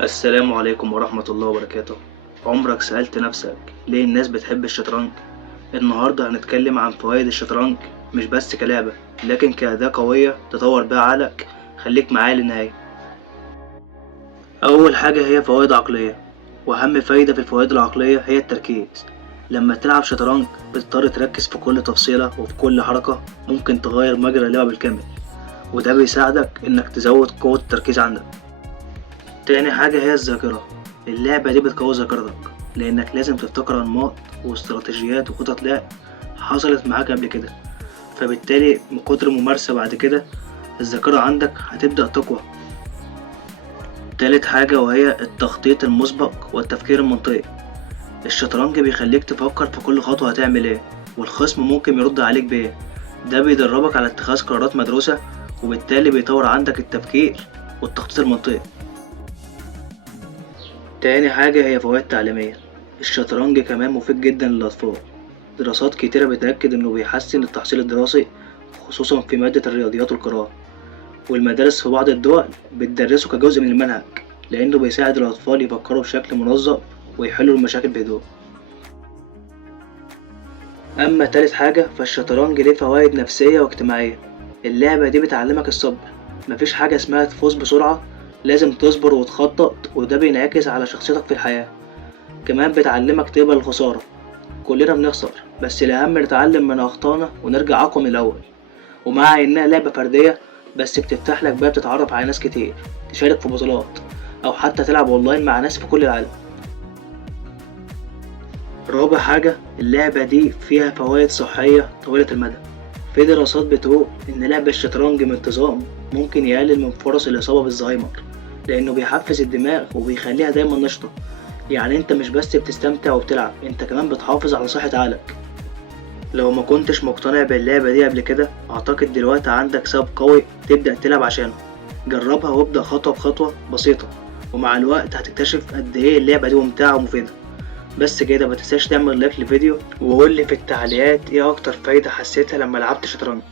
السلام عليكم ورحمة الله وبركاته. عمرك سألت نفسك ليه الناس بتحب الشطرنج؟ النهاردة هنتكلم عن فوائد الشطرنج، مش بس كلعبة لكن كأداة قوية تطور بيها عقلك. خليك معايا للنهاية. أول حاجة هي فوائد عقلية، وأهم فايدة في الفوائد العقلية هي التركيز. لما تلعب شطرنج بتضطر تركز في كل تفصيلة وفي كل حركة، ممكن تغير مجرى اللعبة بالكامل، وده بيساعدك إنك تزود قوة التركيز عندك. تاني حاجة هي الذاكرة. اللعبة دي بتقوي ذاكرتك، لأنك لازم تفتكر أنماط واستراتيجيات وخطط لعب حصلت معاك قبل كده، فبالتالي من كتر الممارسة بعد كده الذاكرة عندك هتبدأ تقوى. تالت حاجة وهي التخطيط المسبق والتفكير المنطقي. الشطرنج بيخليك تفكر في كل خطوة هتعمل ايه، والخصم ممكن يرد عليك بايه. ده بيدربك على اتخاذ قرارات مدروسة، وبالتالي بيطور عندك التفكير والتخطيط المنطقي. تاني حاجة هي فوائد تعليمية. الشطرنج كمان مفيد جدا للأطفال. دراسات كتيرة بتأكد إنه بيحسن التحصيل الدراسي، خصوصا في مادة الرياضيات والقراءة. والمدارس في بعض الدول بتدرسه كجزء من المنهج، لأنه بيساعد الأطفال يفكروا بشكل منظم ويحلوا المشاكل بهدوء. أما تالت حاجة فالشطرنج ليه فوائد نفسية واجتماعية. اللعبة دي بتعلمك الصبر، مفيش حاجة اسمها تفوز بسرعة، لازم تصبر وتخطط، وده بينعكس على شخصيتك في الحياة. كمان بتعلمك تقبل الخسارة، كلنا بنخسر، بس الأهم نتعلم من أخطائنا ونرجع أقوى من الأول. ومع إنها لعبة فردية، بس بتفتح لك باب تتعرف على ناس كتير، تشارك في بطولات، أو حتى تلعب أونلاين مع ناس في كل العالم. رابع حاجة، اللعبة دي فيها فوائد صحية طويلة المدى. في دراسات بتقول إن لعب الشطرنج بانتظام ممكن يقلل من فرص الإصابة بالزهايمر، لأنه بيحفز الدماغ وبيخليها دايما نشطة. يعني انت مش بس بتستمتع وبتلعب، انت كمان بتحافظ على صحة عقلك. لو ما كنتش مقتنع باللعبة دي قبل كده، اعتقد دلوقتي عندك سبب قوي تبدأ تلعب عشانه. جربها وابدأ خطوة بخطوة بسيطة، ومع الوقت هتكتشف قد ايه اللعبة دي ممتعة ومفيدة. بس كده، متنساش تعمل لايك للفيديو وقولي في التعليقات ايه اكتر فايدة حسيتها لما لعبت شطرنج.